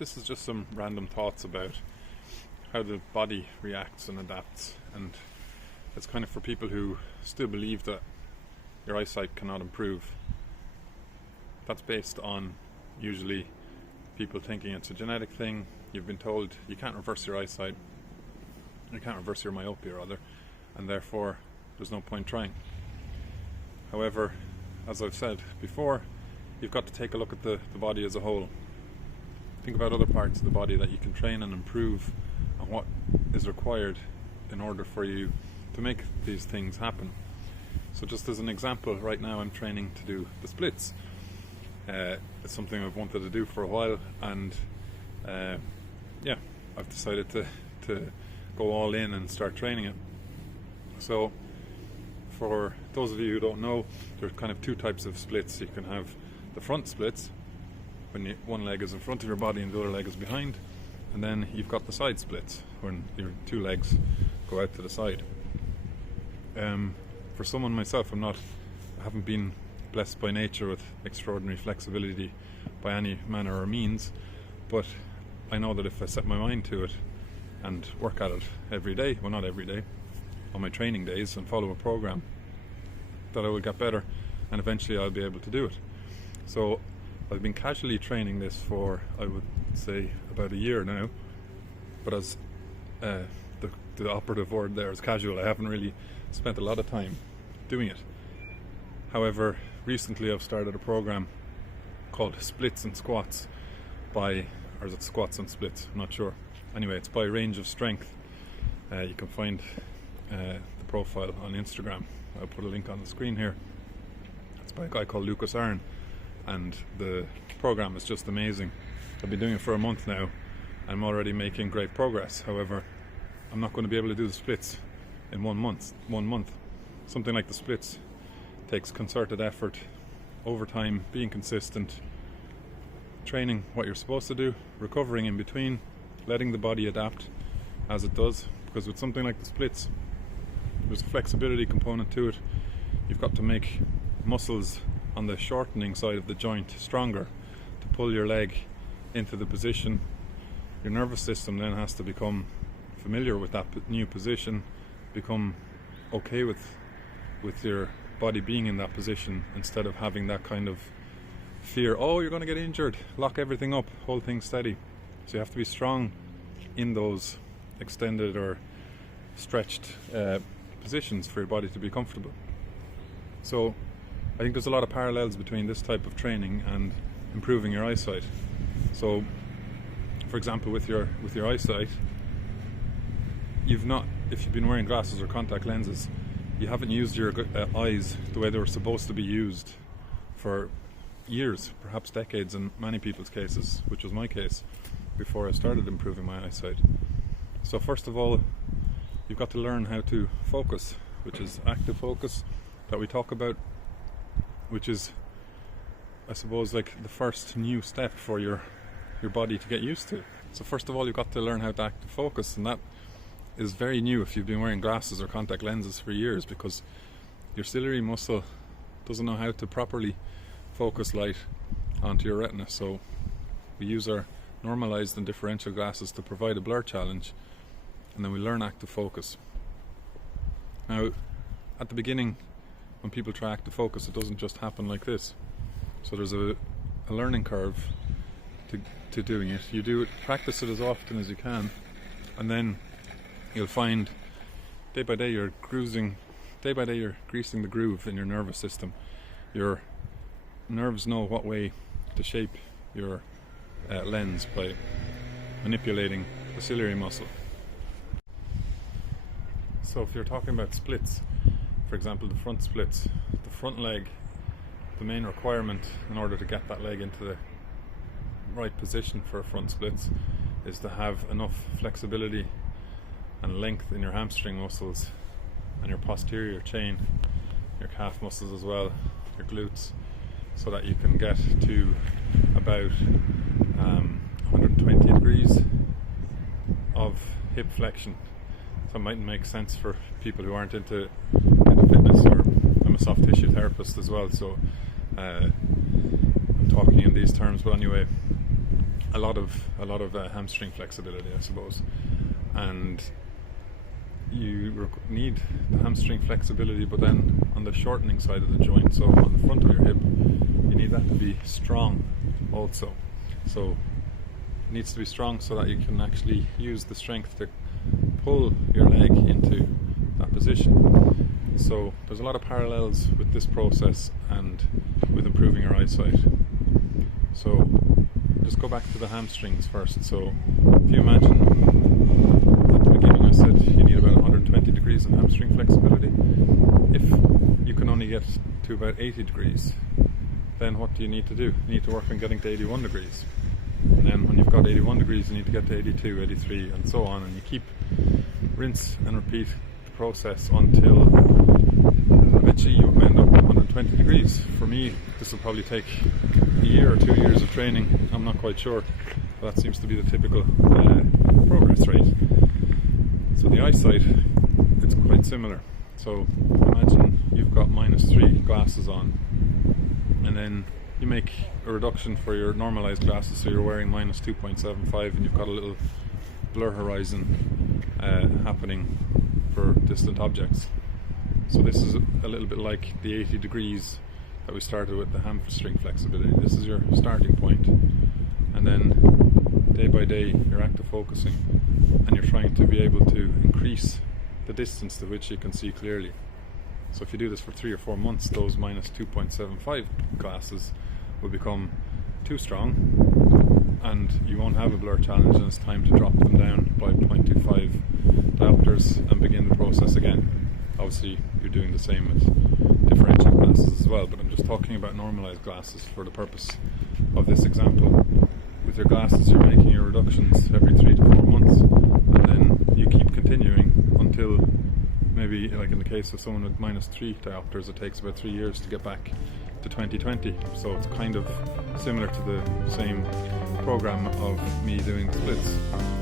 this is just some random thoughts about how the body reacts and adapts, and it's kind of for people who still believe that your eyesight cannot improve. That's based on usually people thinking it's a genetic thing. You've been told you can't reverse your eyesight, you can't reverse your myopia rather, and therefore there's no point trying. However, as I've said before, you've got to take a look at the body as a whole. Think about other parts of the body that you can train and improve, and what is required in order for you to make these things happen. So just as an example, right now I'm training to do the splits. It's something I've wanted to do for a while, and I've decided to go all in and start training it. So for those of you who don't know, there's kind of two types of splits. You can have the front splits, when one leg is in front of your body and the other leg is behind, and then you've got the side splits, when your two legs go out to the side. For someone myself, I haven't been blessed by nature with extraordinary flexibility by any manner or means, but I know that if I set my mind to it and work at it every day, well, not every day, on my training days, and follow a program, that I will get better, and eventually I'll be able to do it. So I've been casually training this for, I would say, about a year now, but as the operative word there is casual. I haven't really spent a lot of time doing it. However, recently I've started a program called Splits and Squats or is it Squats and Splits? I'm not sure. Anyway, it's by Range of Strength. You can find the profile on Instagram. I'll put a link on the screen here. It's by a guy called Lucas Arn, and the program is just amazing. I've been doing it for a month now. I'm already making great progress. However, I'm not going to be able to do the splits in 1 month. Something like the splits takes concerted effort, overtime, being consistent, training what you're supposed to do, recovering in between, letting the body adapt as it does. Because with something like the splits, there's a flexibility component to it. You've got to make muscles on the shortening side of the joint stronger to pull your leg into the position. Your nervous system then has to become familiar with that new position, become okay with your body being in that position, instead of having that kind of fear, oh, you're going to get injured, lock everything up, hold things steady. So you have to be strong in those extended or stretched positions for your body to be comfortable. So I think there's a lot of parallels between this type of training and improving your eyesight. So for example, with your eyesight, if you've been wearing glasses or contact lenses, you haven't used your eyes the way they were supposed to be used for years, perhaps decades in many people's cases, which was my case before I started improving my eyesight. So first of all, you've got to learn how to focus, which is active focus that we talk about, which is, I suppose, like the first new step for your body to get used to. So first of all, you've got to learn how to active focus, and that is very new if you've been wearing glasses or contact lenses for years, because your ciliary muscle doesn't know how to properly focus light onto your retina. So we use our normalized and differential glasses to provide a blur challenge, and then we learn active focus. Now, at the beginning, when people try active focus, it doesn't just happen like this. So there's a learning curve to doing it. You do it, practice it as often as you can, and then you'll find day by day you're greasing the groove in your nervous system. Your nerves know what way to shape your lens by manipulating the ciliary muscle. So if you're talking about splits, for example, the front splits, the front leg, the main requirement in order to get that leg into the right position for front splits is to have enough flexibility and length in your hamstring muscles and your posterior chain, your calf muscles as well, your glutes, so that you can get to about 120 degrees of hip flexion. So it mightn't make sense for people who aren't into fitness, or I'm a soft tissue therapist as well, so I'm talking in these terms, but anyway, a lot of hamstring flexibility, I suppose, and you need the hamstring flexibility, but then on the shortening side of the joint, so on the front of your hip, you need that to be strong also. So it needs to be strong so that you can actually use the strength to pull your leg into that position. So there's a lot of parallels with this process and with improving your eyesight. So just go back to the hamstrings first. So if you imagine at the beginning I said you need about 120 degrees of hamstring flexibility. If you can only get to about 80 degrees, then what do you need to do? You need to work on getting to 81 degrees. And then when you've got 81 degrees, you need to get to 82, 83, and so on. And you keep rinse and repeat the process until eventually you end up at 120 degrees. For me, this will probably take a year or 2 years of training. I'm not quite sure, but that seems to be the typical progress rate. So the eyesight, it's quite similar. So imagine you've got -3 glasses on, and then you make a reduction for your normalized glasses, so you're wearing -2.75 and you've got a little blur horizon happening for distant objects. So this is a little bit like the 80 degrees that we started with the hamstring flexibility. This is your starting point, and then day by day you're active focusing and you're trying to be able to increase the distance to which you can see clearly. So if you do this for 3 or 4 months, those -2.75 glasses will become too strong and you won't have a blur challenge, and it's time to drop them down by 0.25 diopters and begin the process again. Obviously you're doing the same with differential glasses as well, but I'm just talking about normalized glasses for the purpose of this example. With your glasses you're making your reductions every 3 to 4 months, and then you keep continuing until maybe, like in the case of someone with -3 diopters, it takes about 3 years to get back to 20/20. So it's kind of similar to the same program of me doing the splits.